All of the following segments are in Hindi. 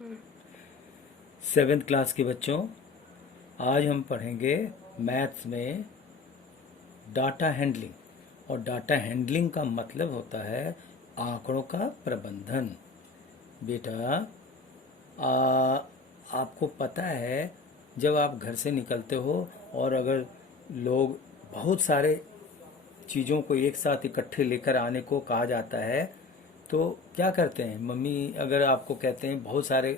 7th क्लास के बच्चों, आज हम पढ़ेंगे मैथ्स में डाटा हैंडलिंग। और डाटा हैंडलिंग का मतलब होता है आंकड़ों का प्रबंधन। बेटा, आपको पता है, जब आप घर से निकलते हो और अगर लोग बहुत सारे चीज़ों को एक साथ इकट्ठे लेकर आने को कहा जाता है तो क्या करते हैं? मम्मी अगर आपको कहते हैं बहुत सारे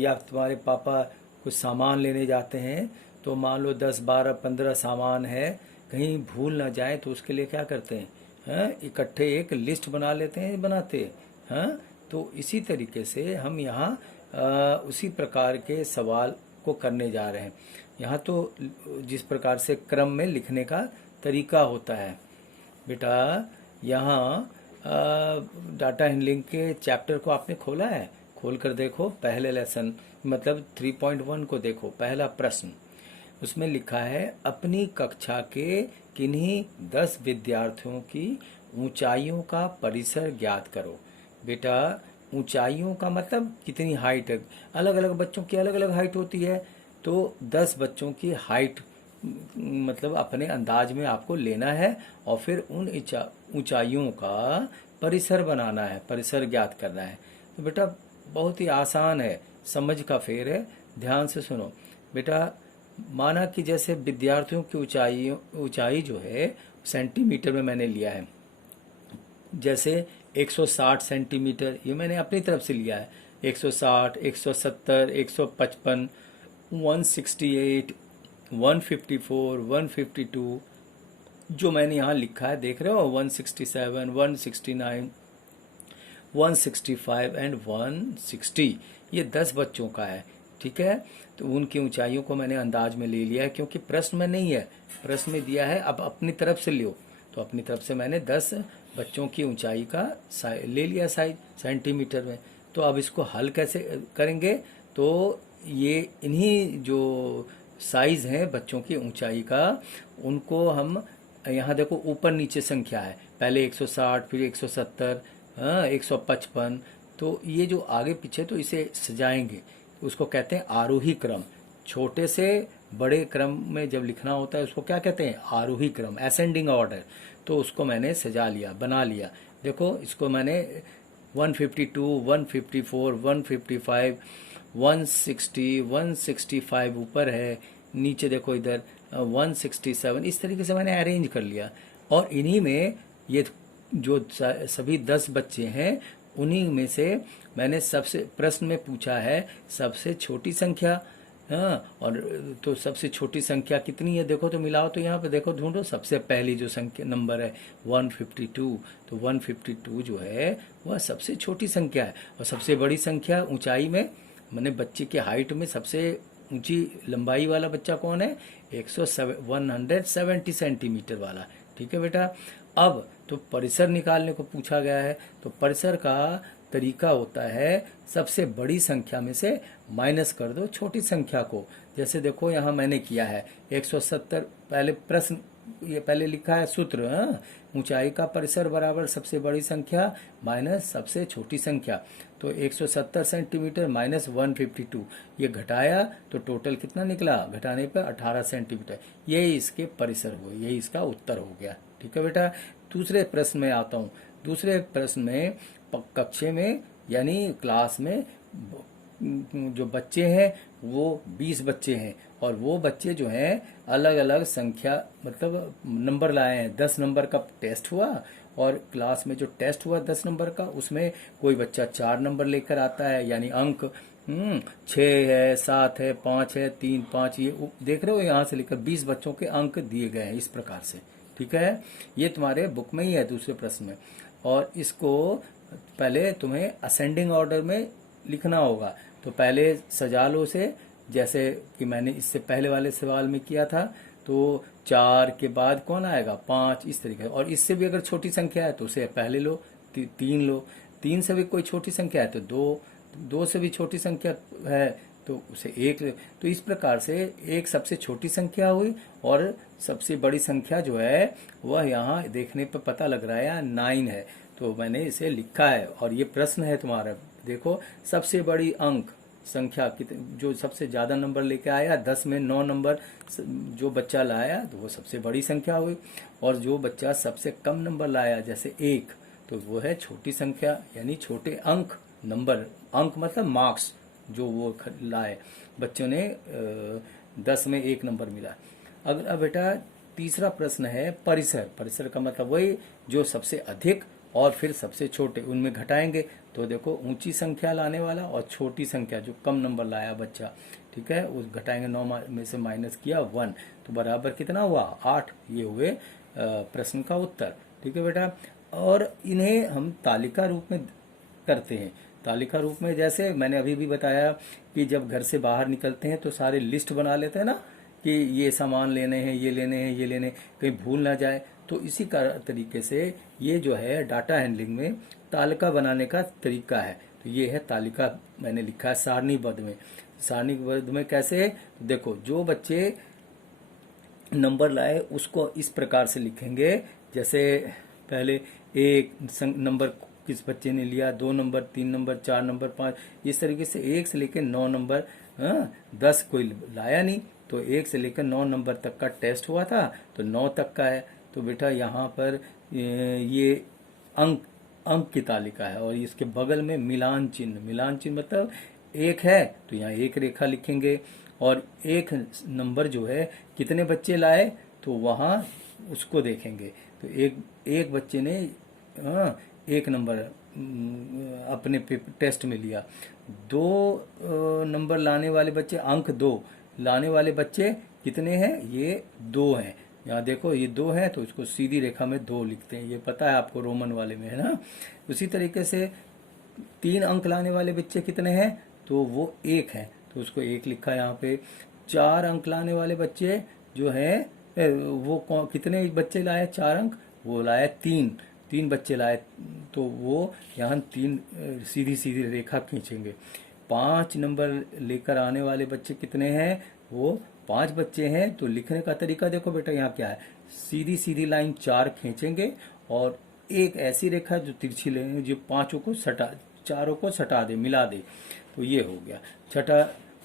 या तुम्हारे पापा कुछ सामान लेने जाते हैं, तो मान लो 10 12 15 सामान है, कहीं भूल ना जाए तो उसके लिए क्या करते हैं? इकट्ठे एक लिस्ट बना लेते हैं, बनाते हैं। तो इसी तरीके से हम यहाँ उसी प्रकार के सवाल को करने जा रहे हैं। यहाँ तो जिस प्रकार से क्रम में लिखने का तरीका होता है बेटा, यहाँ डाटा हैंडलिंग के चैप्टर को आपने खोला है? खोल कर देखो, पहले लेसन मतलब 3.1 को देखो। पहला प्रश्न, उसमें लिखा है अपनी कक्षा के किन्हीं 10 विद्यार्थियों की ऊंचाइयों का परिसर ज्ञात करो। बेटा, ऊंचाइयों का मतलब कितनी हाइट है? अलग अलग बच्चों की अलग अलग हाइट होती है, तो 10 बच्चों की हाइट मतलब अपने अंदाज में आपको लेना है और फिर उन ऊंचाइयों का परिसर बनाना है, परिसर ज्ञात करना है। तो बेटा बहुत ही आसान है, समझ का फेर है। ध्यान से सुनो बेटा। माना कि जैसे विद्यार्थियों की ऊंचाई जो है सेंटीमीटर में मैंने लिया है, जैसे 160 सेंटीमीटर, ये मैंने अपनी तरफ से लिया है। 160, 170, 155, 168, 154, 152 जो मैंने यहाँ लिखा है, देख रहे हो? 167, 169, 165 एंड 160, ये 10 बच्चों का है। ठीक है, तो उनकी ऊंचाइयों को मैंने अंदाज में ले लिया है, क्योंकि प्रश्न में नहीं है, प्रश्न में दिया है अब अपनी तरफ से लियो। तो अपनी तरफ से मैंने 10 बच्चों की ऊंचाई का ले लिया साइज सेंटीमीटर में। तो अब इसको हल कैसे करेंगे? तो ये इन्हीं जो साइज हैं बच्चों की ऊंचाई का, उनको हम यहाँ देखो ऊपर नीचे संख्या है, पहले 160, फिर 170, 155। तो ये जो आगे पीछे, तो इसे सजाएंगे, उसको कहते हैं आरोही क्रम। छोटे से बड़े क्रम में जब लिखना होता है उसको क्या कहते हैं? आरोही क्रम, असेंडिंग ऑर्डर। तो उसको मैंने सजा लिया, बना लिया। देखो इसको मैंने 152, 154, 155, 160, 165 ऊपर है, नीचे देखो इधर 167, इस तरीके से मैंने अरेंज कर लिया। और इन्हीं में ये जो सभी 10 बच्चे हैं, उन्हीं में से मैंने सबसे, प्रश्न में पूछा है सबसे छोटी संख्या। और तो सबसे छोटी संख्या कितनी है देखो, तो मिलाओ, तो यहाँ पे देखो, ढूंढो सबसे पहली जो संख्या नंबर है 152। तो 152 जो है वह सबसे छोटी संख्या है। और सबसे बड़ी संख्या ऊंचाई में, मैंने बच्चे की हाइट में सबसे ऊंची लंबाई वाला बच्चा कौन है? 170 सेंटीमीटर वाला। ठीक है बेटा। अब तो परिसर निकालने को पूछा गया है, तो परिसर का तरीका होता है सबसे बड़ी संख्या में से माइनस कर दो छोटी संख्या को। जैसे देखो यहाँ मैंने किया है 170, पहले प्रश्न ये पहले लिखा है सूत्र, ऊंचाई का परिसर बराबर सबसे बड़ी संख्या माइनस सबसे छोटी संख्या। तो 170 सेंटीमीटर माइनस 152, ये घटाया तो टोटल कितना निकला? घटाने पर 18 सेंटीमीटर। यही इसके परिसर हुए, यही इसका उत्तर हो गया। ठीक है बेटा। दूसरे प्रश्न में आता हूँ। दूसरे प्रश्न में कक्षे में यानी क्लास में जो बच्चे हैं वो 20 बच्चे हैं, और वो बच्चे जो हैं अलग अलग संख्या मतलब नंबर लाए हैं। 10 नंबर का टेस्ट हुआ, और क्लास में जो टेस्ट हुआ 10 नंबर का, उसमें कोई बच्चा 4 नंबर लेकर आता है, यानी अंक 6 है, 7 है, 5 है, 3, 5, ये देख रहे हो, यहाँ से लेकर 20 बच्चों के अंक दिए गए हैं इस प्रकार से। ठीक है, ये तुम्हारे बुक में ही है दूसरे प्रश्न में। और इसको पहले तुम्हें असेंडिंग ऑर्डर में लिखना होगा। तो पहले सजा लो उसे, जैसे कि मैंने इससे पहले वाले सवाल में किया था। तो 4 के बाद कौन आएगा? 5, इस तरीके। और इससे भी अगर छोटी संख्या है तो उसे पहले लो, 3 लो। 3 से भी कोई छोटी संख्या है तो 2, 2 से भी छोटी संख्या है तो उसे 1। तो इस प्रकार से एक सबसे छोटी संख्या हुई, और सबसे बड़ी संख्या जो है वह यहाँ देखने पर पता लग रहा है 9 है। तो मैंने इसे लिखा है, और ये प्रश्न है तुम्हारा देखो सबसे बड़ी अंक संख्या जो सबसे ज्यादा नंबर लेके आया 10 में 9 नंबर जो बच्चा लाया तो वो सबसे बड़ी संख्या हुई, और जो बच्चा सबसे कम नंबर लाया जैसे 1 तो वो है छोटी संख्या, यानी छोटे अंक नंबर। अंक मतलब मार्क्स जो वो लाए बच्चों ने 10 में 1 नंबर मिला। अगला बेटा तीसरा प्रश्न है परिसर। परिसर का मतलब वही जो सबसे अधिक और फिर सबसे छोटे उनमें घटाएंगे। तो देखो ऊंची संख्या लाने वाला और छोटी संख्या जो कम नंबर लाया बच्चा, ठीक है, उस घटाएंगे 9 में से माइनस किया 1 तो बराबर कितना हुआ 8। ये हुए प्रश्न का उत्तर। ठीक है बेटा, और इन्हें हम तालिका रूप में करते हैं। तालिका रूप में जैसे मैंने अभी भी बताया कि जब घर से बाहर निकलते हैं तो सारे लिस्ट बना लेते हैं ना कि ये सामान लेने हैं, ये लेने हैं, ये लेने, कहीं भूल ना जाए। तो इसी का तरीके से ये जो है डाटा हैंडलिंग में तालिका बनाने का तरीका है। तो ये है तालिका, मैंने लिखा है सारणीबद्ध में। सारणीबद्ध में कैसे, देखो जो बच्चे नंबर लाए उसको इस प्रकार से लिखेंगे, जैसे पहले एक नंबर किस बच्चे ने लिया, 2 नंबर, 3 नंबर, 4 नंबर, 5, इस तरीके से 1 से लेकर 9 नंबर। 10 कोई लाया नहीं तो 1 से लेकर 9 नंबर तक का टेस्ट हुआ था तो 9 तक का है। तो बेटा यहाँ पर ये अंक अंक की तालिका है, और इसके बगल में मिलान चिन्ह। मिलान चिन्ह मतलब 1 है तो यहाँ 1 रेखा लिखेंगे, और एक नंबर जो है कितने बच्चे लाए तो वहाँ उसको देखेंगे। तो एक बच्चे ने 1 नंबर अपने टेस्ट में लिया। 2 नंबर लाने वाले बच्चे, अंक 2 लाने वाले बच्चे कितने हैं, ये 2 हैं। यहाँ देखो ये 2 है तो इसको सीधी रेखा में 2 लिखते हैं, ये पता है आपको रोमन वाले में, है ना। उसी तरीके से 3 अंक लाने वाले बच्चे कितने हैं तो वो 1 है तो उसको 1 लिखा यहाँ पे। 4 अंक लाने वाले बच्चे जो हैं वो कितने बच्चे लाए 4 अंक, वो लाए 3 बच्चे लाए तो वो यहाँ 3 सीधी सीधी रेखा खींचेंगे। 5 नंबर लेकर आने वाले बच्चे कितने हैं, वो 5 बच्चे हैं। तो लिखने का तरीका देखो बेटा यहाँ क्या है, सीधी सीधी लाइन 4 खींचेंगे और एक ऐसी रेखा जो तिरछी लेंगे जो चारों को सटा दे, मिला दे। तो ये हो गया छठा।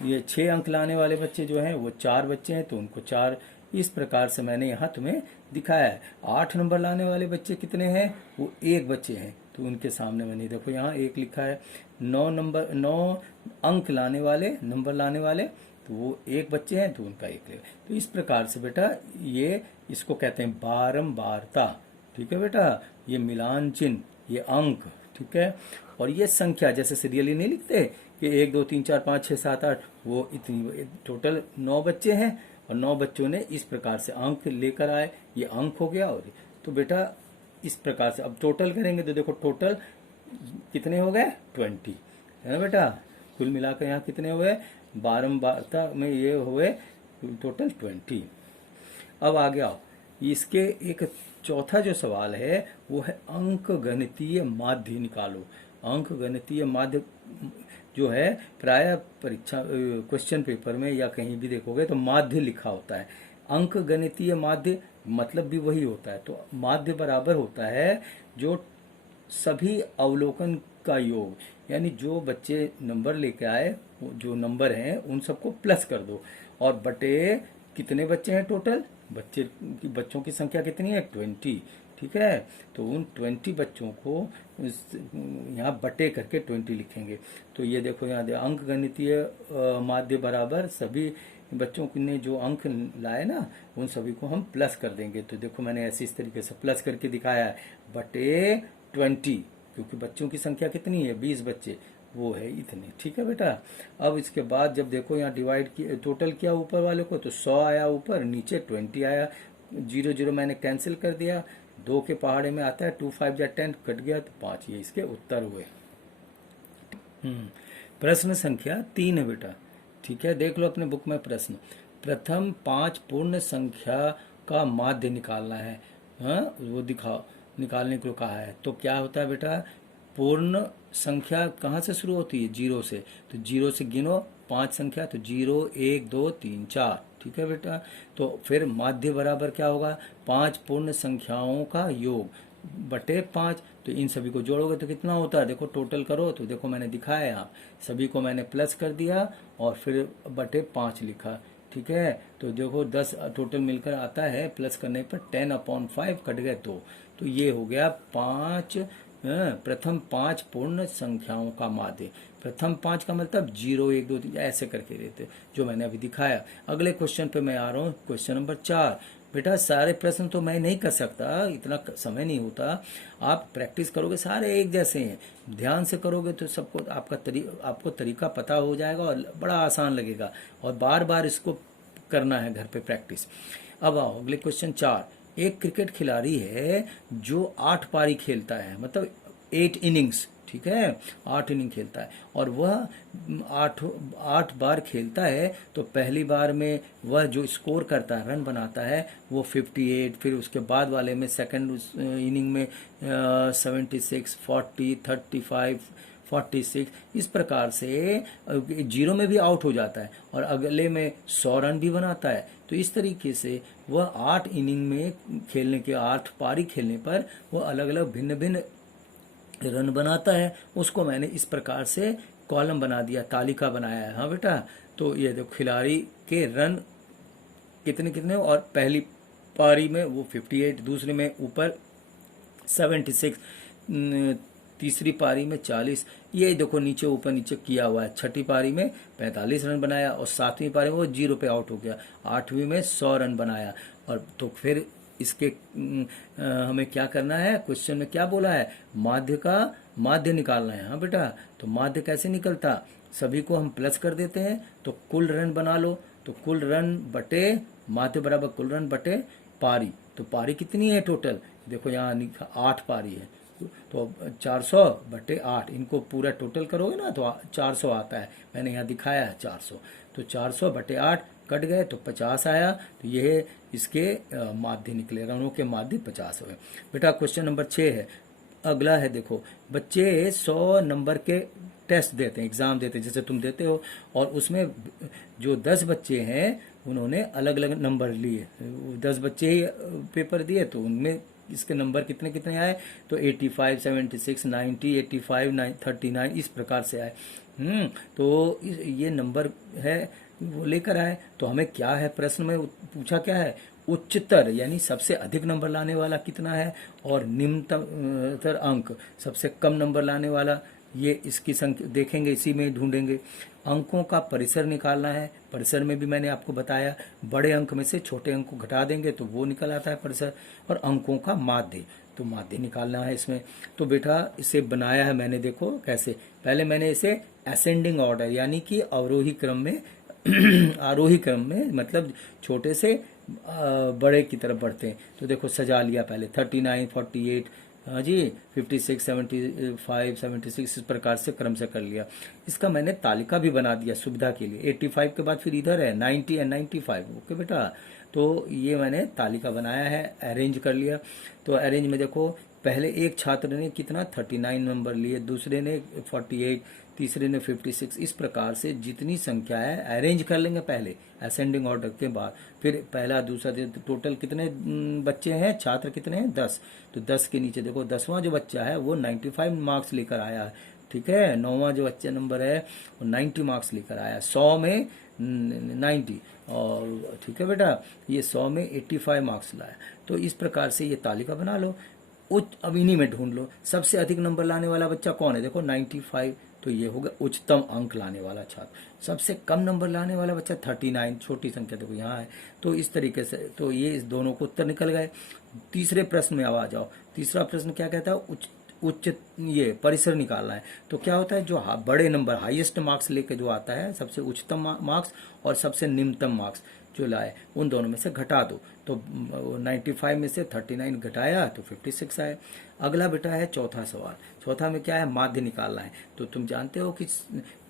ये 6 अंक लाने वाले बच्चे जो हैं वो 4 बच्चे हैं तो उनको 4, इस प्रकार से मैंने यहाँ तुम्हें दिखाया है। 8 नंबर लाने वाले बच्चे कितने हैं, वो 1 बच्चे हैं तो उनके सामने मैंने देखो यहाँ 1 लिखा है। 9 अंक लाने वाले, नंबर लाने वाले तो वो 1 बच्चे हैं तो उनका 1 लेगा। तो इस प्रकार से बेटा ये इसको कहते हैं बारंबारता। ठीक है बेटा, ये मिलान चिन्ह, ये अंक, ठीक है। और ये संख्या जैसे सीरियली नहीं लिखते कि 1 2 3 4 5 6 7 8, वो इतनी टोटल 9 बच्चे हैं और 9 बच्चों ने इस प्रकार से अंक लेकर आए, ये अंक हो गया। और तो बेटा इस प्रकार से अब टोटल करेंगे तो देखो टोटल कितने हो गए 20, है ना बेटा। कुल मिलाकर यहाँ कितने हुए, बारंबारता में ये हुए टोटल 20। अब आगे आओ, इसके एक चौथा जो सवाल है वो है अंक गणितीय माध्य निकालो। अंक गणितीय माध्य जो है प्राय परीक्षा क्वेश्चन पेपर में या कहीं भी देखोगे तो माध्य लिखा होता है। अंक गणितीय माध्य मतलब भी वही होता है। तो माध्य बराबर होता है जो सभी अवलोकन का योग, यानी जो बच्चे नंबर लेके आए जो नंबर हैं उन सबको प्लस कर दो और बटे कितने बच्चे हैं टोटल, बच्चों की संख्या कितनी है 20। ठीक है, तो उन 20 बच्चों को यहाँ बटे करके 20 लिखेंगे। तो ये देखो यहाँ अंक गणितीय माध्य बराबर सभी बच्चों ने जो अंक लाए ना उन सभी को हम प्लस कर देंगे। तो देखो मैंने ऐसे इस तरीके से प्लस करके दिखाया है बटे 20, क्योंकि बच्चों की संख्या कितनी है 20 बच्चे, वो है इतने। ठीक है बेटा, अब इसके बाद जब देखो यहाँ डिवाइड किया टोटल किया ऊपर वाले को तो 100 आया ऊपर, नीचे 20 आया। 0 0 मैंने कैंसिल कर दिया, 2 के पहाड़े में आता है 2 5 या 10 कट गया तो 5, ये इसके उत्तर हुए। प्रश्न संख्या 3 है बेटा। ठीक है, देख लो अपने बुक में प्रश्न। प्रथम 5 पूर्ण संख्या का माध्य निकालना है। वो दिखाओ, निकालने को कहा है। तो क्या होता है बेटा, पूर्ण संख्या कहाँ से शुरू होती है 0 से, तो 0 से गिनो 5 संख्या, तो 0 1 2 3 4। ठीक है बेटा, तो फिर माध्य बराबर क्या होगा 5 पूर्ण संख्याओं का योग बटे 5। तो इन सभी को जोड़ोगे तो कितना होता है, देखो टोटल करो तो देखो मैंने दिखाया यहाँ, सभी को मैंने प्लस कर दिया और फिर बटे 5 लिखा, ठीक है। तो देखो 10 टोटल मिलकर आता है, प्लस करने पर 10/5 कट गए 2, तो ये हो गया 5, प्रथम 5 पूर्ण संख्याओं का माध्य। प्रथम 5 का मतलब 0 1 2 3 ऐसे करके रहते, जो मैंने अभी दिखाया। अगले क्वेश्चन पे मैं आ रहा हूँ, क्वेश्चन नंबर 4। बेटा सारे प्रश्न तो मैं नहीं कर सकता, इतना समय नहीं होता, आप प्रैक्टिस करोगे, सारे एक जैसे हैं, ध्यान से करोगे तो सबको आपको तरीका पता हो जाएगा और बड़ा आसान लगेगा, और बार बार इसको करना है घर पे प्रैक्टिस। अब आओ अगले क्वेश्चन 4। एक क्रिकेट खिलाड़ी है जो 8 पारी खेलता है, मतलब 8 इनिंग्स, ठीक है, 8 इनिंग खेलता है, और वह 8 बार खेलता है। तो पहली बार में वह जो स्कोर करता है, रन बनाता है, वो 58, फिर उसके बाद वाले में सेकंड इनिंग में 76, 40, 35, 46, इस प्रकार से 0 में भी आउट हो जाता है, और अगले में 100 रन भी बनाता है। तो इस तरीके से वह 8 इनिंग में खेलने के 8 पारी खेलने पर वह अलग अलग भिन्न भिन्न रन बनाता है। उसको मैंने इस प्रकार से कॉलम बना दिया, तालिका बनाया है। हाँ बेटा, तो ये देखो खिलाड़ी के रन कितने कितने, और पहली पारी में वो 58, दूसरे में ऊपर 76, तीसरी पारी में 40, ये देखो नीचे ऊपर नीचे किया हुआ है। छठी पारी में 45 रन बनाया, और 7वीं पारी में वो 0 पे आउट हो गया। 8वीं में 100 रन बनाया। और तो फिर इसके हमें क्या करना है, क्वेश्चन में क्या बोला है, माध्य का माध्य निकालना है। हाँ बेटा, तो माध्य कैसे निकलता, सभी को हम प्लस कर देते हैं, तो कुल रन बना लो, तो कुल रन बटे माध्य बराबर कुल रन बटे पारी। तो पारी कितनी है टोटल, देखो यहाँ 8 पारी है, तो 400 बटे 8, इनको पूरा टोटल करोगे ना तो 400 आता है, मैंने यहाँ दिखाया है 400। तो 400 बटे 8 कट गए तो 50 आया, तो ये इसके माध्य निकले, रनों के माध्य 50 हुए। बेटा क्वेश्चन नंबर 6 है, अगला है, देखो बच्चे 100 नंबर के टेस्ट देते हैं, एग्जाम देते हैं, जैसे तुम देते हो, और उसमें जो 10 बच्चे हैं उन्होंने अलग अलग नंबर लिए, 10 बच्चे ही पेपर दिए, तो उनमें इसके नंबर कितने कितने आए, तो 85, 76, 90, 85, 39, इस प्रकार से आए। तो ये नंबर है वो लेकर आए। तो हमें क्या है, प्रश्न में पूछा क्या है, उच्चतर यानी सबसे अधिक नंबर लाने वाला कितना है, और निम्नतर अंक सबसे कम नंबर लाने वाला, ये इसकी संख्या देखेंगे, इसी में ढूंढेंगे। अंकों का परिसर निकालना है, परिसर में भी मैंने आपको बताया, बड़े अंक में से छोटे अंक को घटा देंगे तो वो निकल आता है परिसर। और अंकों का माध्य, तो माध्य निकालना है इसमें। तो बेटा इसे बनाया है मैंने, देखो कैसे, पहले मैंने इसे असेंडिंग ऑर्डर यानी कि अवरोही क्रम में आरोही क्रम में, मतलब छोटे से बड़े की तरफ बढ़ते हैं। तो देखो सजा लिया, पहले 39, 48, हाँ जी 56, 75, 76, इस प्रकार से क्रम से कर लिया। इसका मैंने तालिका भी बना दिया सुविधा के लिए। 85 के बाद फिर इधर है 90 एंड 95, ओके बेटा। तो ये मैंने तालिका बनाया है, अरेंज कर लिया। तो अरेंज में देखो, पहले एक छात्र ने कितना 39 नंबर लिए, दूसरे ने 48, तीसरे ने 56, इस प्रकार से जितनी संख्या है अरेंज कर लेंगे पहले असेंडिंग ऑर्डर के बाद। फिर पहला दूसरा, टोटल कितने बच्चे हैं, छात्र कितने हैं, 10। तो 10 के नीचे देखो 10वां जो बच्चा है वो 95 मार्क्स लेकर आया है, ठीक है। 9वां जो बच्चा नंबर है वो 90 मार्क्स लेकर आया, 100 में 90, और ठीक है बेटा, ये 100 में 85 मार्क्स लाया। तो इस प्रकार से ये तालिका बना लो। अब इन्हीं में ढूंढ लो सबसे अधिक नंबर लाने वाला बच्चा कौन है, देखो 95, तो ये होगा उच्चतम अंक लाने वाला छात्र। सबसे कम नंबर लाने वाला बच्चा 39, छोटी संख्या देखो यहाँ है। तो इस तरीके से तो ये इस दोनों को उत्तर निकल गए। तीसरे प्रश्न में अब आ जाओ। तीसरा प्रश्न क्या कहता है, उच्च ये परिसर निकालना है। तो क्या होता है, जो बड़े नंबर हाईएस्ट मार्क्स लेके जो आता है, सबसे उच्चतम मार्क्स और सबसे निम्नतम मार्क्स जो लाए, उन दोनों में से घटा दो। तो 95 में से 39 घटाया तो 56 आए। अगला बेटा है चौथा सवाल। चौथा में क्या है, माध्य निकालना है। तो तुम जानते हो कि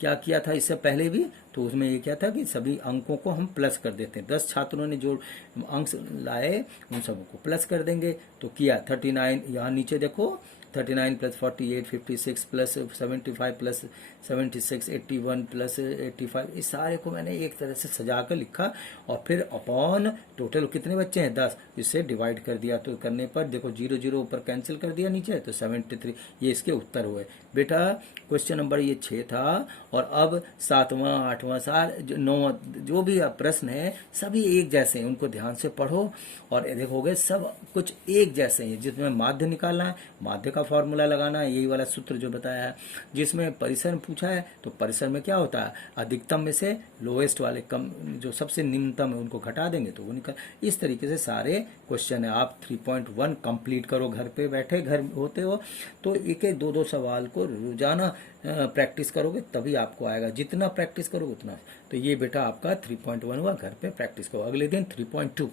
क्या किया था इससे पहले भी, तो उसमें ये क्या था कि सभी अंकों को हम प्लस कर देते हैं। 10 छात्रों ने जो अंक लाए उन सबको प्लस कर देंगे। तो किया 39, यहाँ नीचे देखो 39 प्लस 48 56 प्लस 75 प्लस 76 81 प्लस 85, इस सारे को मैंने एक तरह से सजा कर लिखा और फिर अपॉन टोटल कितने बच्चे हैं 10, इससे डिवाइड कर दिया। तो करने पर देखो 0 0 ऊपर कैंसिल कर दिया नीचे, तो 73, ये इसके उत्तर हुए। बेटा क्वेश्चन नंबर ये 6 था। और अब 7वां 8वां साल 9वां जो भी प्रश्न है सभी एक जैसे हैं, उनको ध्यान से पढ़ो और देखोगे सब कुछ एक जैसे हैं। जिसमें माध्य निकालना है, माध्य का फॉर्मूला लगाना है, यही वाला सूत्र जो बताया है। जिसमें परिसर पूछा है तो परिसर में क्या होता है, अधिकतम में से लोएस्ट वाले कम, जो सबसे निम्नतम है उनको घटा देंगे तो वो निकल। इस तरीके से सारे क्वेश्चन है। आप 3.1 कंप्लीट करो, घर पे बैठे घर होते हो तो एक एक दो दो सवाल को रोजाना प्रैक्टिस करोगे तभी आपको आएगा। जितना प्रैक्टिस करोगे उतना। तो ये बेटा आपका 3.1 हुआ, घर पे प्रैक्टिस करो। अगले दिन 3.2।